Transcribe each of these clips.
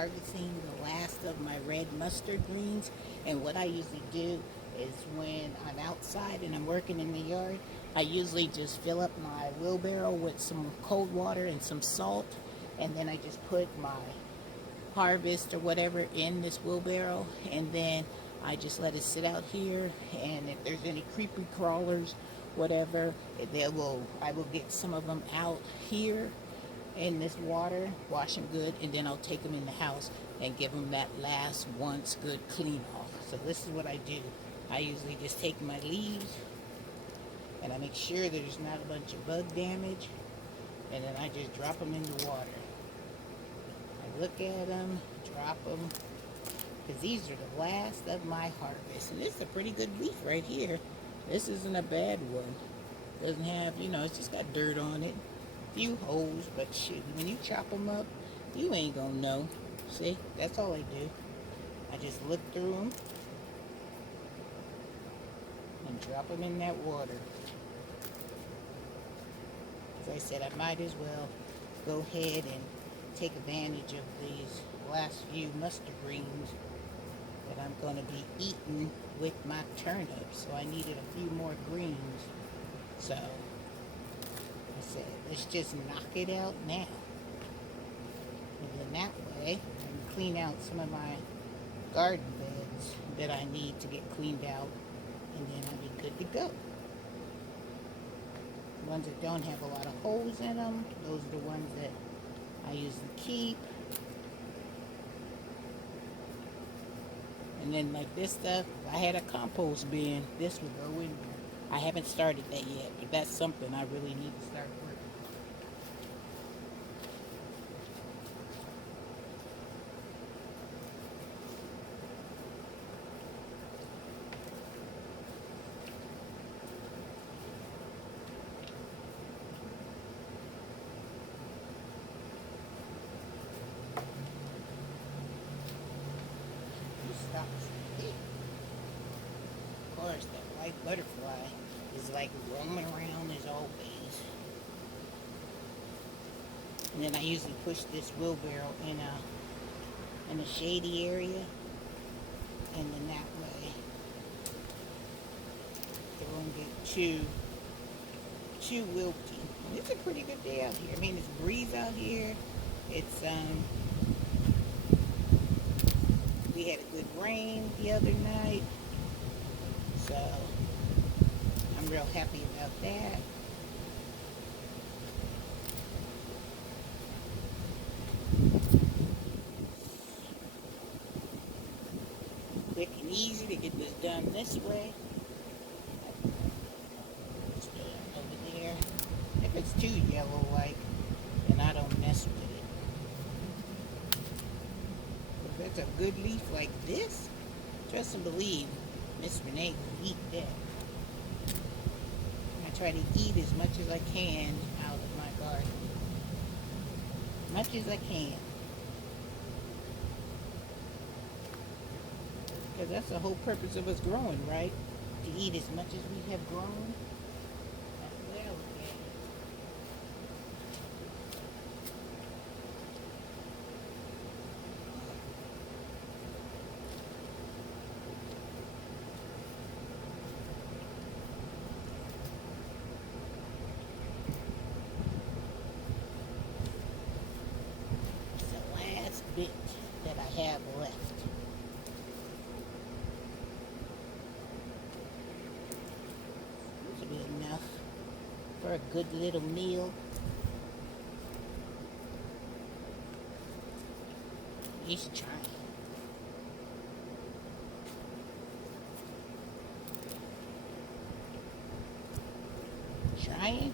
harvesting the last of my red mustard greens. And what I usually do is when I'm outside and I'm working in the yard, I usually just fill up my wheelbarrow with some cold water and some salt. And then I just put my harvest or whatever in this wheelbarrow. And then I just let it sit out here. And if there's any creepy crawlers, whatever, I will get some of them out here in this water, wash them good, and then I'll take them in the house and give them that last once good clean off. So this is what I do. I usually just take my leaves and I make sure there's not a bunch of bug damage, and then I just drop them in the water. I look at them, drop them, because these are the last of my harvest. And this is a pretty good leaf right here. This isn't a bad one. Doesn't have, it's just got dirt on it. Few holes, but shoot, when you chop them up, you ain't gonna know. See, that's all I do. I just look through them and drop them in that water. As I said, I might as well go ahead and take advantage of these last few mustard greens that I'm going to be eating with my turnips. So I needed a few more greens. So I said, let's just knock it out now. And then that way, I can clean out some of my garden beds that I need to get cleaned out, and then I'll be good to go. The ones that don't have a lot of holes in them, those are the ones that I usually keep. And then like this stuff, if I had a compost bin, this would go in there. I haven't started that yet, but that's something I really need to start working. Of course, that white butterfly is like roaming around as always. And then I usually push this wheelbarrow in a shady area, and then that way it won't get too wilty. And it's a pretty good day out here. I mean, it's a breeze out here. It's we had a good rain the other night, so I'm real happy about that. Quick and easy to get this done this way. Stand over there. If it's too yellow like, then I don't mess with it. If it's a good leaf like this, trust and believe Miss Renee will eat that. I try to eat as much as I can out of my garden. Much as I can. Because that's the whole purpose of us growing, right? To eat as much as we have grown. That's the way I look at it. It's the last bit that I have left. This will be enough for a good little meal. He's trying.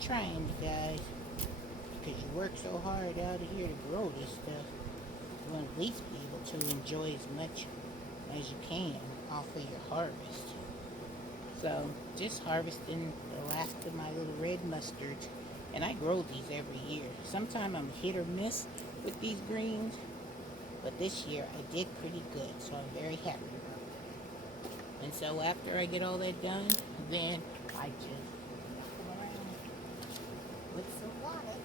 Trying, you guys. Because you work so hard out of here to grow this stuff. You want to at least be able to enjoy as much as you can off of your harvest. So, just harvesting the last of my little red mustard. And I grow these every year. Sometimes I'm hit or miss with these greens. But this year I did pretty good. So I'm very happy about it. And so after I get all that done, then I just knock them around with some water.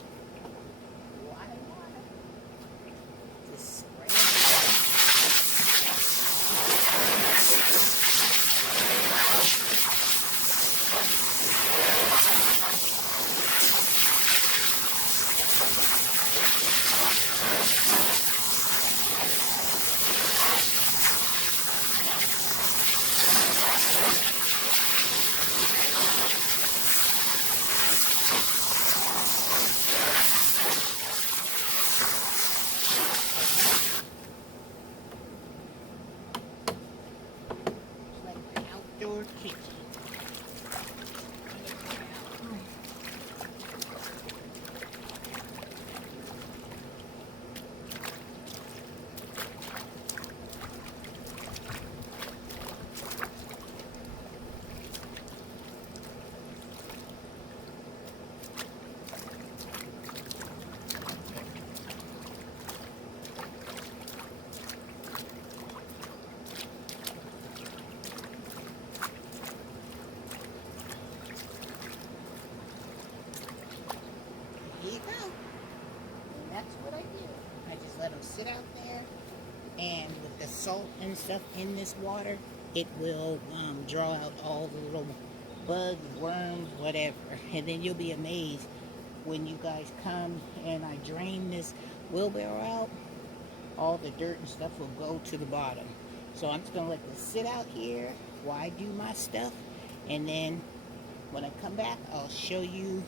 Water. Just spray them. kitchen. Here you go. And that's what I do. I just let them sit out there, and with the salt and stuff in this water, it will draw out all the little bugs, worms, whatever. And then you'll be amazed when you guys come and I drain this wheelbarrow out, all the dirt and stuff will go to the bottom. So I'm just going to let this sit out here while I do my stuff. And then when I come back, I'll show you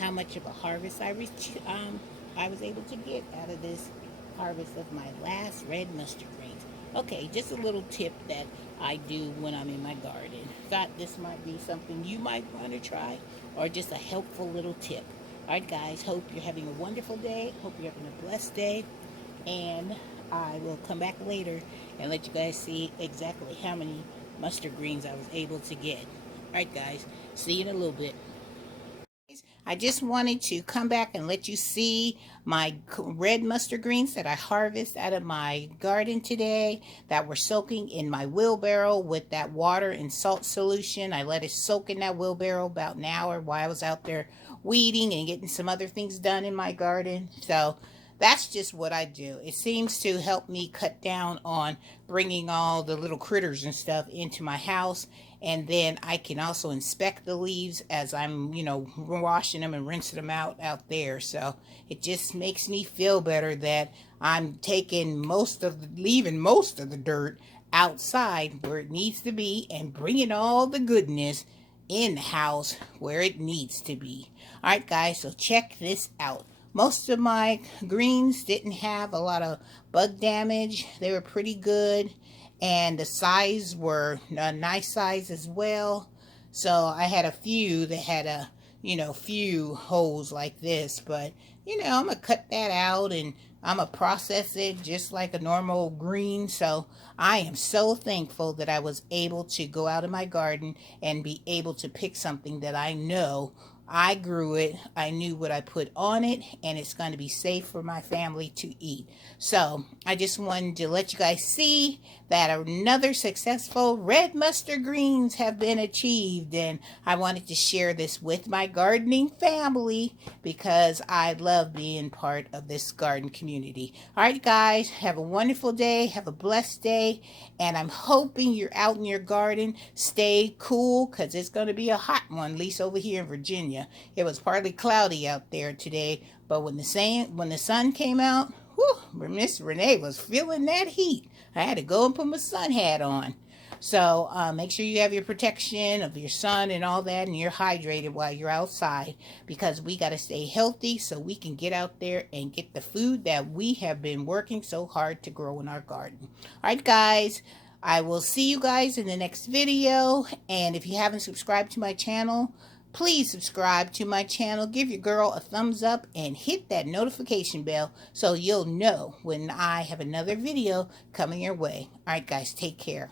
how much of a harvest I was able to get out of this harvest of my last red mustard greens. Okay, just a little tip that I do when I'm in my garden. Thought this might be something you might want to try, or just a helpful little tip. Alright guys, hope you're having a wonderful day. Hope you're having a blessed day. And I will come back later and let you guys see exactly how many mustard greens I was able to get. Alright guys, see you in a little bit. I just wanted to come back and let you see my red mustard greens that I harvest out of my garden today that were soaking in my wheelbarrow with that water and salt solution. I let it soak in that wheelbarrow about an hour while I was out there weeding and getting some other things done in my garden. So that's just what I do. It seems to help me cut down on bringing all the little critters and stuff into my house. And then I can also inspect the leaves as I'm, washing them and rinsing them out there. So it just makes me feel better that I'm taking leaving most of the dirt outside where it needs to be and bringing all the goodness in the house where it needs to be. All right, guys, so check this out. Most of my greens didn't have a lot of bug damage. They were pretty good. And the size were a nice size as well. So I had a few that had a, few holes like this. But, I'm going to cut that out and I'm going to process it just like a normal green. So I am so thankful that I was able to go out in my garden and be able to pick something that I know I grew it, I knew what I put on it, and it's going to be safe for my family to eat. So I just wanted to let you guys see that another successful red mustard greens have been achieved, and I wanted to share this with my gardening family because I love being part of this garden community. All right, guys, have a wonderful day, have a blessed day, and I'm hoping you're out in your garden. Stay cool because it's going to be a hot one, at least over here in Virginia. It was partly cloudy out there today, but when the sun came out, whew, Miss Renee was feeling that heat. I had to go and put my sun hat on. So make sure you have your protection of your sun and all that, and you're hydrated while you're outside, because we got to stay healthy so we can get out there and get the food that we have been working so hard to grow in our garden. All right, guys. I will see you guys in the next video, and if you haven't subscribed to my channel, please subscribe to my channel, give your girl a thumbs up, and hit that notification bell so you'll know when I have another video coming your way. All right, guys, take care.